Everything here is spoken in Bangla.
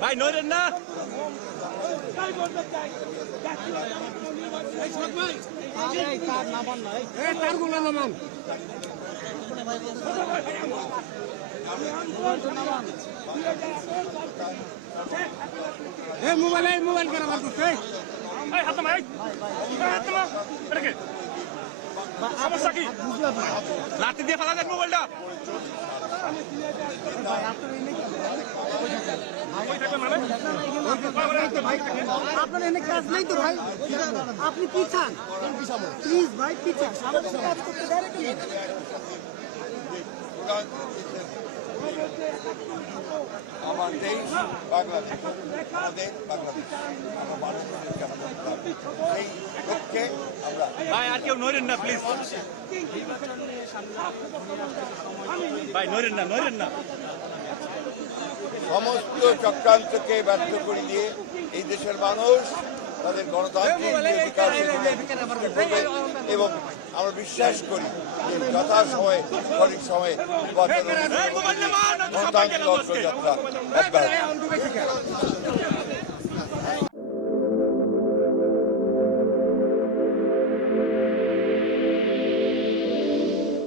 ভাই নইরেন না মোবাইল করা করছে সমস্যা কি লাঠি দিয়ে ফেলা দেন মোবাইলটা আপনার এনে কাজ নেই তো ভাই, আপনি কি চান প্লিজ ভাই, কি চান আমাদের কাজ করতে দেয় আমার দেশ বাংলাদেশ, আমাদের বাংলাদেশ, আমার মানুষদেরকে আমাদের সেই লক্ষ্যে আমরা ভাই আর কেউ নইরেন না প্লিজ ভাই নইরেন না সমস্ত চক্রান্তকে ব্যর্থ করে দিয়ে এই দেশের মানুষ তাদের গণতান্ত্রিক অধিকার এবং আমরা বিশ্বাস করি যে যথাসময়ে সঠিক সময়ে গণতান্ত্রিক অগ্রযাত্রা অব্যাহত